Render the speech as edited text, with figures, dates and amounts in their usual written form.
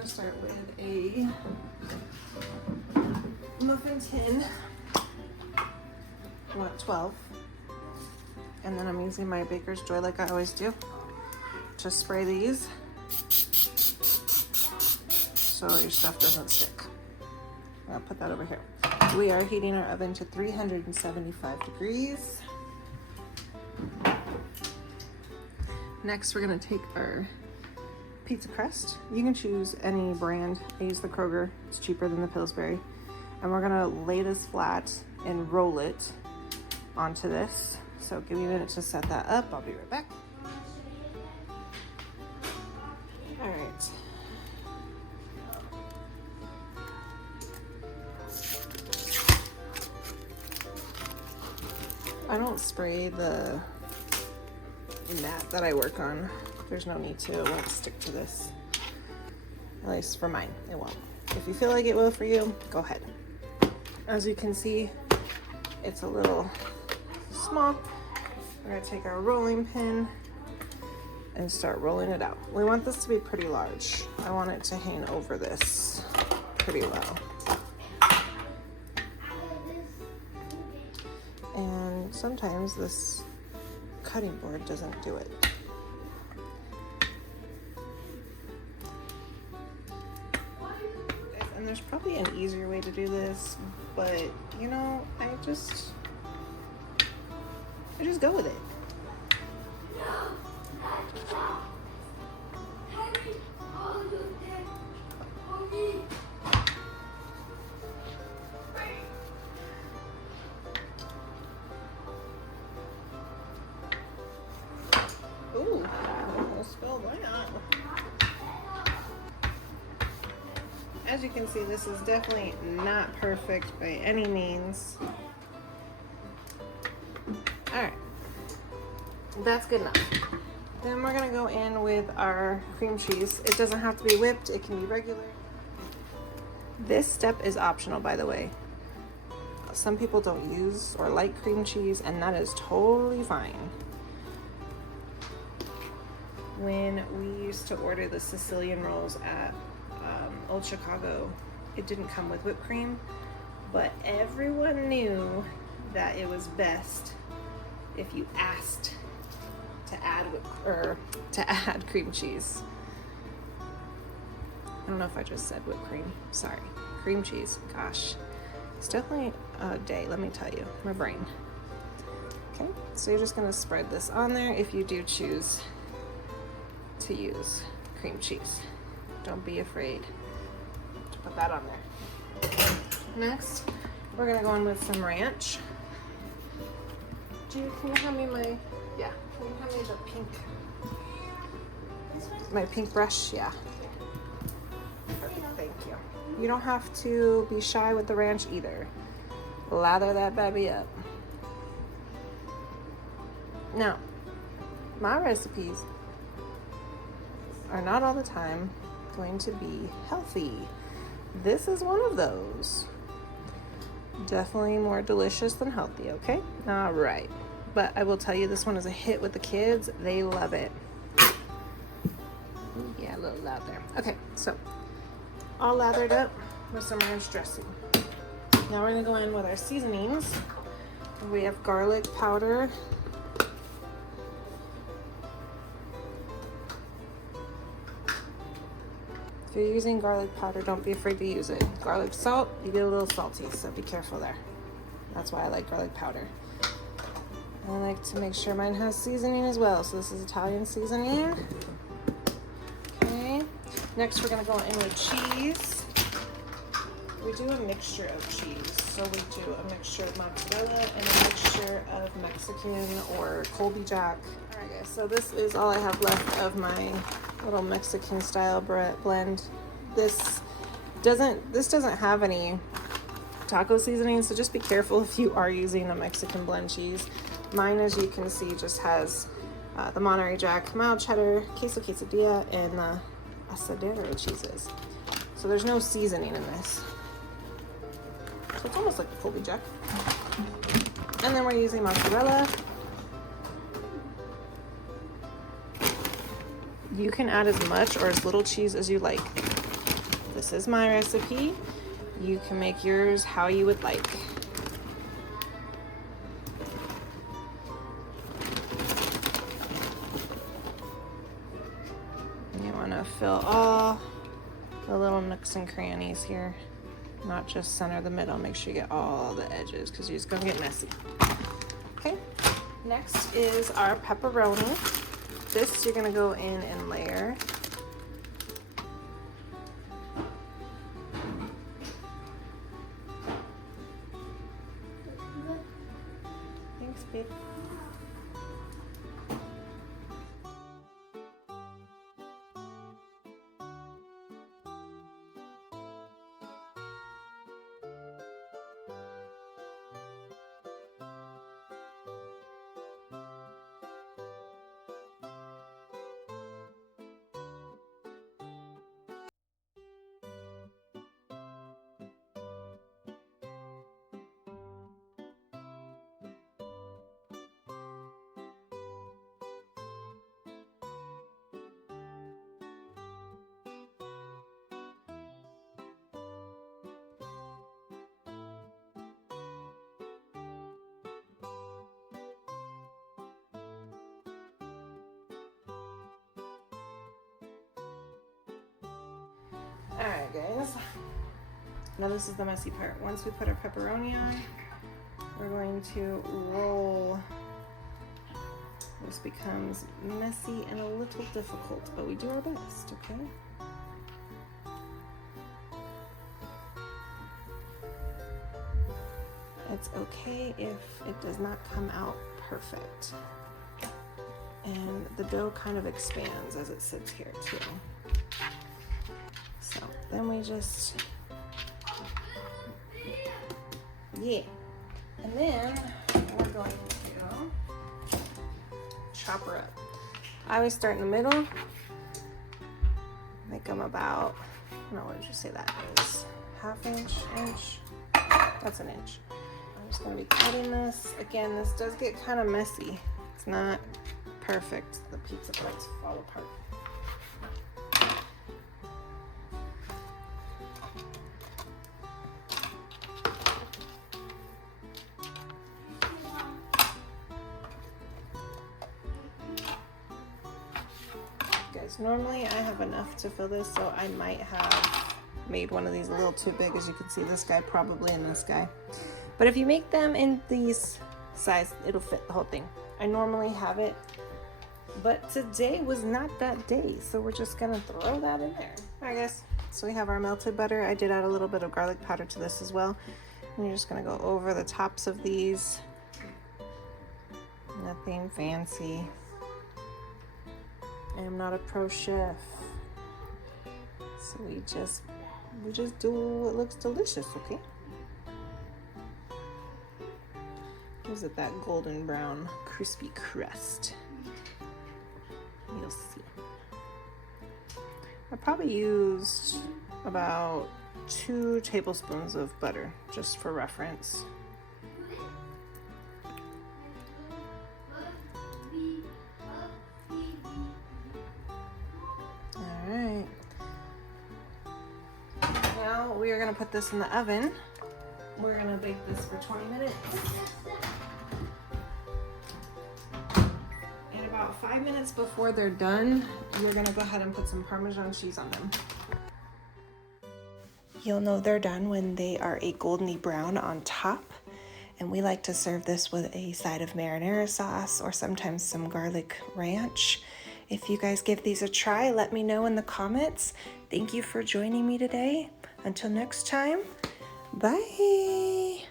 gonna start with a muffin tin. I want 12. And then I'm using my Baker's Joy like I always do to spray these so your stuff doesn't stick. I'll put that over here. We are heating our oven to 375 degrees. Next, we're gonna take our pizza crust. You can choose any brand. I use the Kroger, it's cheaper than the Pillsbury. And we're gonna lay this flat and roll it onto this. So give me a minute to set that up. I'll be right back. All right. I don't spray the mat that I work on. There's no need to. It won't stick to this. At least for mine, it won't. If you feel like it will for you, go ahead. As you can see, it's a little small. We're gonna take our rolling pin and start rolling it out. We want this to be pretty large. I want it to hang over this pretty well. And sometimes this cutting board doesn't do it. And there's probably an easier way to do this, but you know, I just go with it. Ooh, I spilled that. As you can see, this is definitely not perfect by any means. All right, that's good enough. Then we're gonna go in with our cream cheese. It doesn't have to be whipped, it can be regular. This step is optional, by the way. Some people don't use or like cream cheese, and that is totally fine. When we used to order the Sicilian rolls at Old Chicago, it didn't come with whipped cream, but everyone knew that it was best if you asked to add cream cheese. I don't know if I just said whipped cream. Sorry, cream cheese. Gosh, it's definitely a day. Let me tell you, my brain. Okay, so you're just gonna spread this on there if you do choose to use cream cheese. Don't be afraid to put that on there. Next, we're gonna go in with some ranch. Can you hand me my, yeah, can you hand me the pink, my pink brush? Yeah. Perfect, thank you. You don't have to be shy with the ranch either. Lather that baby up. Now, my recipes are not all the time going to be healthy. This is one of those. Definitely more delicious than healthy, okay? All right. But I will tell you, this one is a hit with the kids. They love it. Yeah, a little loud there. Okay, so all lathered up with some ranch dressing. Now we're gonna go in with our seasonings. We have garlic powder. If you're using garlic powder, don't be afraid to use it. Garlic salt, you get a little salty, so be careful there. That's why I like garlic powder. I like to make sure mine has seasoning as well. So this is Italian seasoning. Okay. Next, we're gonna go in with cheese. We do a mixture of cheese. So we do a mixture of mozzarella and a mixture of Mexican or Colby Jack. All right, guys. So this is all I have left of my little Mexican style blend. This doesn't have any taco seasoning, so just be careful if you are using a Mexican blend cheese. Mine, as you can see, just has the Monterey Jack, mild cheddar, queso quesadilla, and the asadero cheeses. So there's no seasoning in this. So it's almost like a Colby Jack. And then we're using mozzarella. You can add as much or as little cheese as you like. This is my recipe. You can make yours how you would like. You want to fill all the little nooks and crannies here, not just center the middle. Make sure you get all the edges because you're just gonna get messy. Okay, next is our pepperoni. This you're gonna go in and layer. Thanks, babe. Alright guys, now this is the messy part. Once we put our pepperoni on, we're going to roll. This becomes messy and a little difficult, but we do our best, okay? It's okay if it does not come out perfect. And the dough kind of expands as it sits here too. So then we just, yeah. And then we're going to chop her up. I always start in the middle. Make them about, no, what did you say that is? Half inch, inch? That's an inch. I'm just gonna be cutting this. Again, this does get kind of messy. It's not perfect. The pizza parts fall apart. Normally I have enough to fill this, so I might have made one of these a little too big. As you can see, this guy probably and this guy. But if you make them in these size, it'll fit the whole thing. I normally have it, but today was not that day, so we're just gonna throw that in there. All right guys, so we have our melted butter. I did add a little bit of garlic powder to this as well. And you're just gonna go over the tops of these. Nothing fancy. I am not a pro chef, so we just do what looks delicious, okay? Gives it that golden brown crispy crust. You'll see. I probably used about 2 tablespoons of butter just for reference. We are going to put this in the oven. We're going to bake this for 20 minutes. And about 5 minutes before they're done, you're going to go ahead and put some Parmesan cheese on them. You'll know they're done when they are a goldeny brown on top. And we like to serve this with a side of marinara sauce or sometimes some garlic ranch. If you guys give these a try, let me know in the comments. Thank you for joining me today. Until next time, bye.